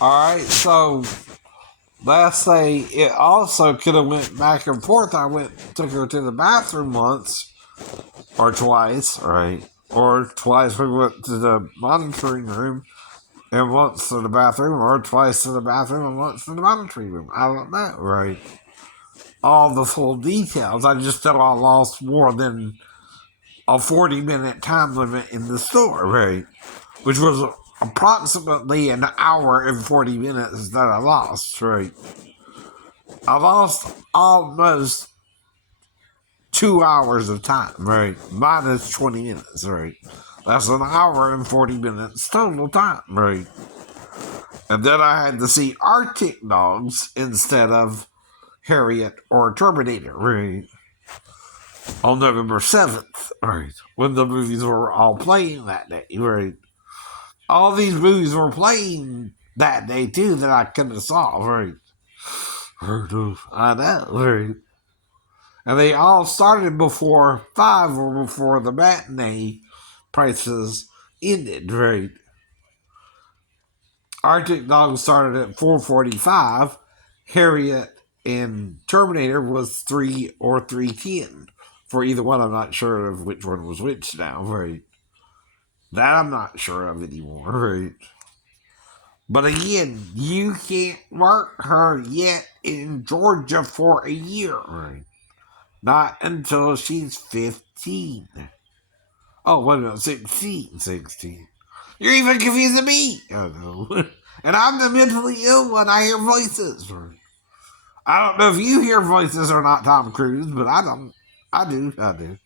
Alright, so let's say it also could have went back and forth. Took her to the bathroom once or twice, right? Or twice we went to the monitoring room and once to the bathroom, or twice to the bathroom and once to the monitoring room. I don't know, right? All the full details. I just know I lost more than a 40-minute time limit in the store, right? Which was approximately an hour and 40 minutes that I lost, right? I lost almost 2 hours of time, right? Minus 20 minutes, right? That's an hour and 40 minutes total time, right? And then I had to see Arctic Dogs instead of Harriet or Terminator, right? On November 7th, right? When the movies were all playing that day, right? All these movies were playing that day too that I couldn't have saw, right? I know, right? And they all started before 5 or before the matinee prices ended, right? Arctic Dog started at 4:45. Harriet and Terminator was 3 or 3:10. For either one, I'm not sure of which one was which now, right? That I'm not sure of anymore, right? But again, you can't work her yet in Georgia for a year, right? Not until she's 15. Oh, wait a minute, 16. 16. You're even confusing me. Oh, no. And I'm the mentally ill one. I hear voices. I don't know if you hear voices or not, Tom Cruise, but I don't. I do. I do.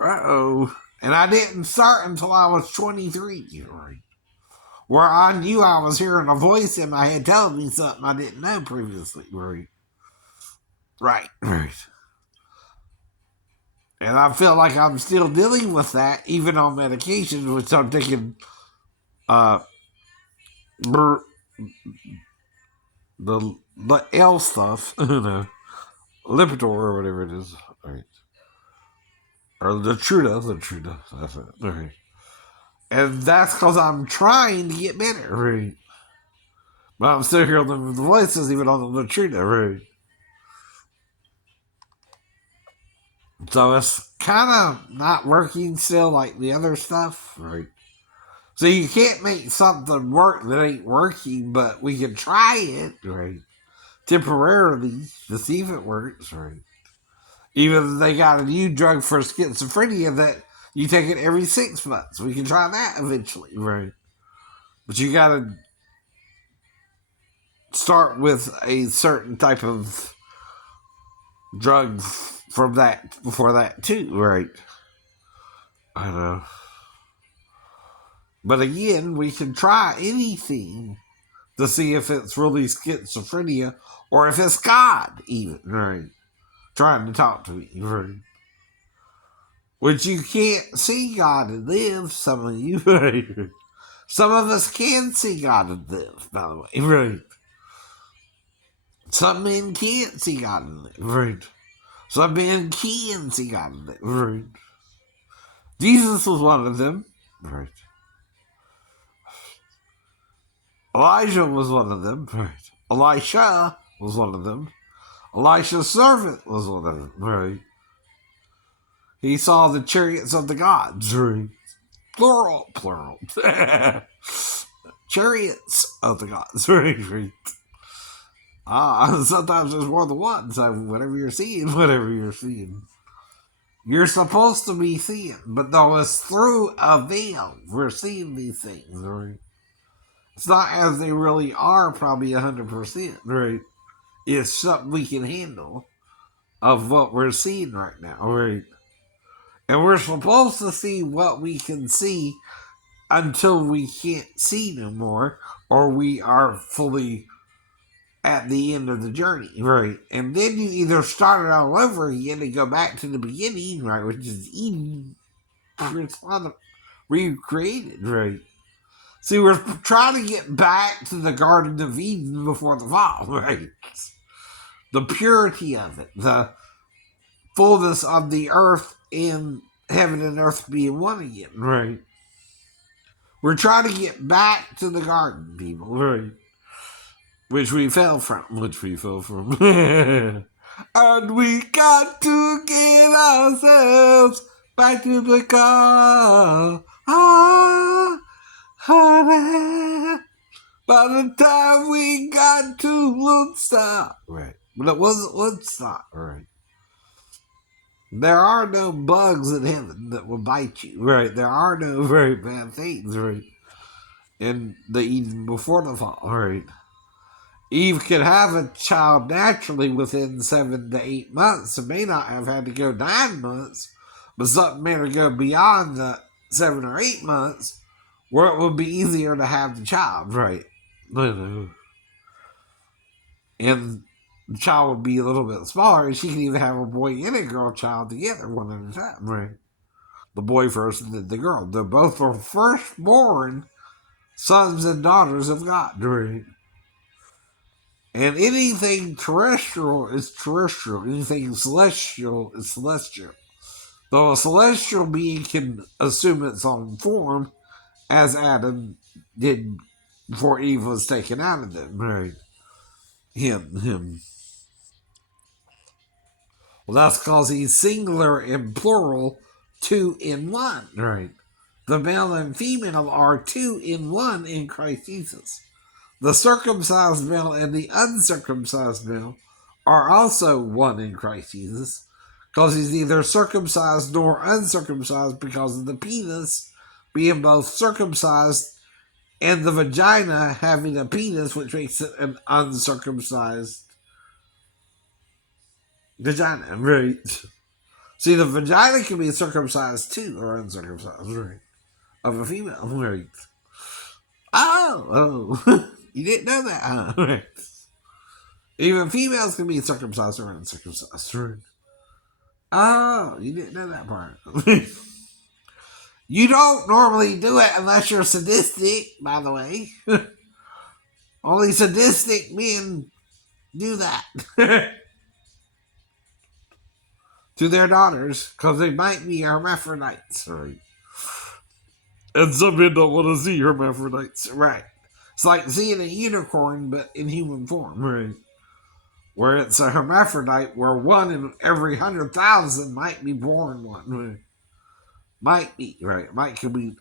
Uh-oh. And I didn't start until I was 23. Right? Where I knew I was hearing a voice in my head telling me something I didn't know previously. Right. Right. Right. And I feel like I'm still dealing with that, even on medication, which I'm taking uh, the L stuff, Lipitor or whatever it is, right? Or the Truda, that's it, right? And that's because I'm trying to get better, right? But I'm still hearing the voices even on the Truda, right? So it's kind of not working still like the other stuff, right? So you can't make something work that ain't working, but we can try it, right? Temporarily to see if it works, right? Even if they got a new drug for schizophrenia that you take it every 6 months. We can try that eventually, right? But you gotta start with a certain type of drug from that before that too, right? I know. But again, we can try anything to see if it's really schizophrenia or if it's God, even, right? Trying to talk to me, right? Which you can't see God and live, some of you, right? Some of us can see God and live, by the way, right? Some men can't see God and live, right? Some men can see God and live, right? Jesus was one of them, right? Elijah was one of them, right? Elisha was one of them. Elisha's servant was one of them, right? He saw the chariots of the gods, right? Plural. Chariots of the gods, right? Sometimes there's more than one, so whatever you're seeing. You're supposed to be seeing, but though it's through a veil, we're seeing these things, right? It's not as they really are, probably 100%, right? It's something we can handle of what we're seeing right now, right? And we're supposed to see what we can see until we can't see no more, or we are fully at the end of the journey, right? And then you either start it all over again and go back to the beginning, right? Which is even it's not recreated, right? See, we're trying to get back to the Garden of Eden before the fall, right? The purity of it, the fullness of the earth and heaven and earth being one again, right? We're trying to get back to the garden, people, right? Which we fell from. And we got to get ourselves back to the car. Ah, honey. By the time we got to Woodstock. Right. But it wasn't Woodstock, right? There are no bugs in heaven that will bite you, right? There are no very bad things, right? In the Eden before the fall, right? Eve could have a child naturally within 7 to 8 months. It may not have had to go 9 months, but something may go beyond the 7 or 8 months where it would be easier to have the child, right? And the child would be a little bit smaller, and she could even have a boy and a girl child together one at a time, right? The boy first and then the girl. They're both the firstborn sons and daughters of God, right? And anything terrestrial is terrestrial. Anything celestial is celestial. Though a celestial being can assume its own form, as Adam did before Eve was taken out of them, right? Him. Well, that's because he's singular and plural, two in one, right? The male and female are two in one in Christ Jesus. The circumcised male and the uncircumcised male are also one in Christ Jesus, because he's neither circumcised nor uncircumcised because of the penis being both circumcised and the vagina having a penis, which makes it an uncircumcised vagina, right? See, the vagina can be circumcised too, or uncircumcised, right? Of a female, right? Oh, you didn't know that, huh? Right. Even females can be circumcised or uncircumcised, right? Oh, you didn't know that part. You don't normally do it unless you're sadistic, by the way. Only sadistic men do that to their daughters because they might be hermaphrodites, right? And some men don't want to see hermaphrodites, right? It's like seeing a unicorn, but in human form, right? Where it's a hermaphrodite, where one in every 100,000 might be born one, right? Might be, right? Might could be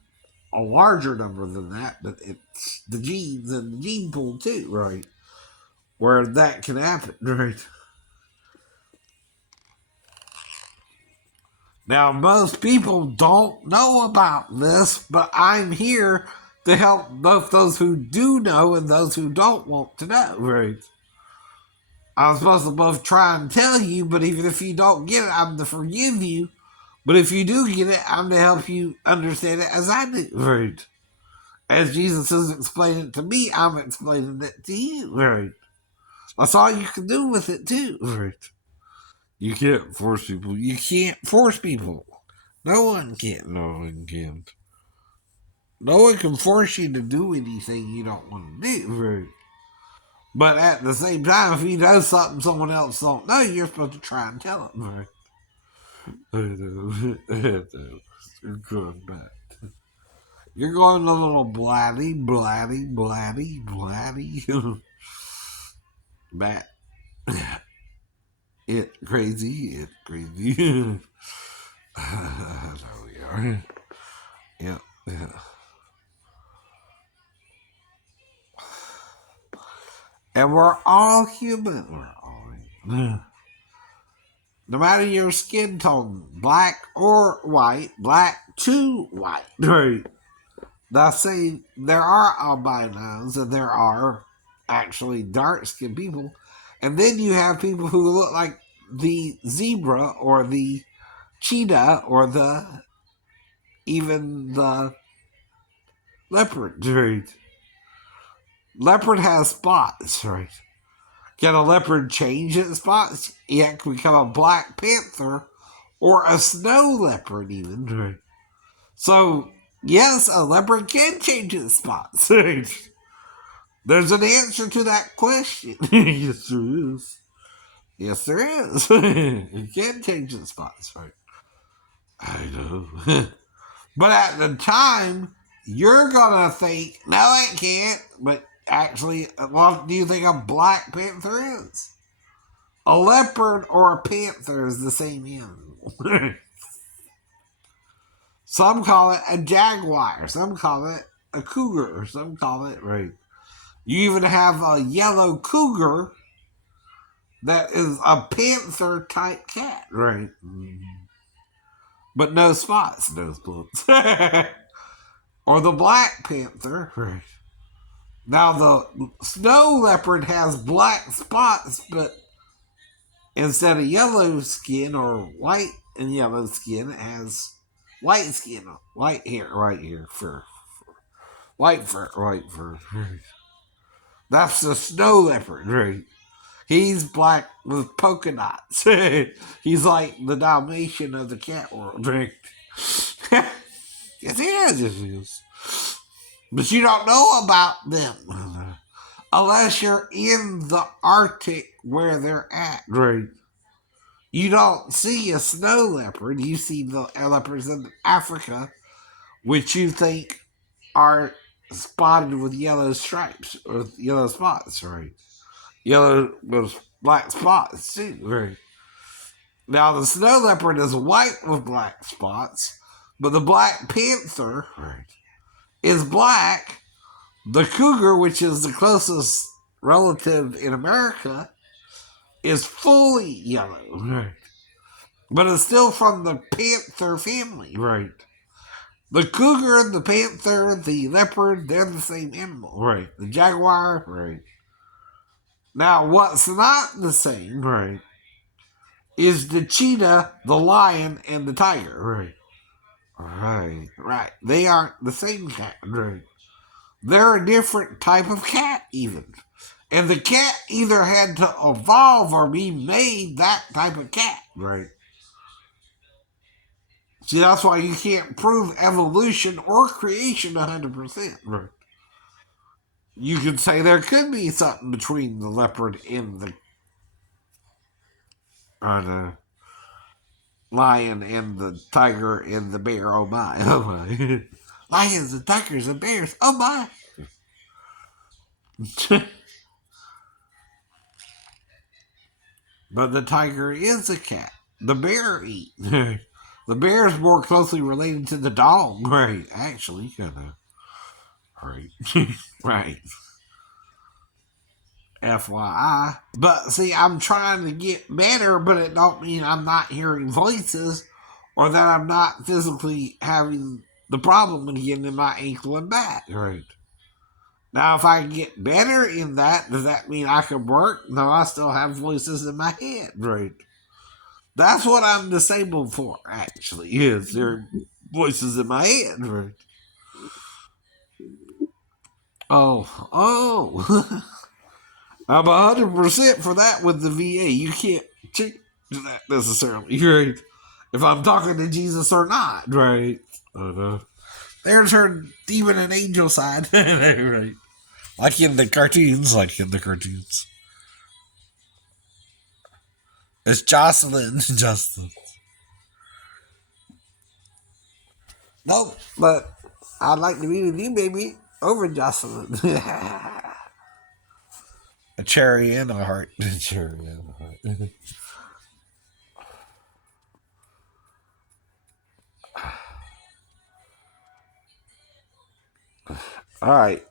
a larger number than that, but it's the genes and the gene pool too, right? Where that can happen, right? Now, most people don't know about this, but I'm here to help both those who do know and those who don't want to know, right? I'm supposed to both try and tell you, but even if you don't get it, I'm to forgive you. But if you do get it, I'm to help you understand it as I do, right? As Jesus is explaining it to me, I'm explaining it to you, right? That's all you can do with it, too, right? You can't force people. You can't force people. No one can. No one can. No one can force you to do anything you don't want to do, right? But at the same time, if you know something someone else don't know, you're supposed to try and tell them, right? You're going back. You're going a little blatty. Bat. It crazy. There we are. Yeah. And we're all human. We're all human. No matter your skin tone, black or white, black to white. Right. Now, say there are albinos and there are actually dark skinned people, and then you have people who look like the zebra or the cheetah or the even the leopard. Right. Leopard has spots, right? Can a leopard change its spots? It can become a black panther or a snow leopard, even. Right. So, yes, a leopard can change its spots. There's an answer to that question. Yes, there is. Yes, there is. You can change its spots, right? I know. But at the time, You're gonna think, no, it can't. But actually, what do you think a black panther is? A leopard or a panther is the same animal. Some call it a jaguar. Some call it a cougar. Some call it, right. You even have a yellow cougar that is a panther type cat, right? But no spots, no spots. Or the black panther, right? Now the snow leopard has black spots, but instead of yellow skin or white and yellow skin, it has white skin, white hair right here, fur, white fur, white fur. That's the snow leopard, right? He's black with polka dots. He's like the Dalmatian of the cat world, right? Yes, he is. Yes, he is. But you don't know about them unless you're in the Arctic where they're at, right? You don't see a snow leopard. You see the leopards in Africa, which you think are spotted with yellow stripes or yellow spots, right? Yellow with black spots too, right? Now the snow leopard is white with black spots, but the black panther, right, is black. The cougar, which is the closest relative in America, is fully yellow, right? But it's still from the panther family, right? The cougar, the panther, the leopard, they're the same animal, right? The jaguar, right? Now, what's not the same, right, is the cheetah, the lion, and the tiger, right? Right, right. They aren't the same cat, right? They're a different type of cat, even. And the cat either had to evolve or be made that type of cat, right? See, that's why you can't prove evolution or creation 100%, right? You could say there could be something between the leopard and the lion and the tiger and the bear. Oh my, oh my. Lions and tigers and bears. Oh my. But the tiger is a cat. The bear eat. The bear is more closely related to the dog, right? Actually, kind of. Right. Right. FYI. But see, I'm trying to get better, but it don't mean I'm not hearing voices or that I'm not physically having the problem again in my ankle and back. Right. Now, if I can get better in that, does that mean I can work? No, I still have voices in my head. Right. That's what I'm disabled for, actually, is there are voices in my head. Right. Oh. I'm 100% for that with the VA. You can't change that necessarily, right? If I'm talking to Jesus or not, right? There's her demon and angel side, right? Like in the cartoons, It's Jocelyn, Justin. Nope, but I'd like to be with you, baby, over Jocelyn. A cherry and a heart. A cherry and a heart. All right.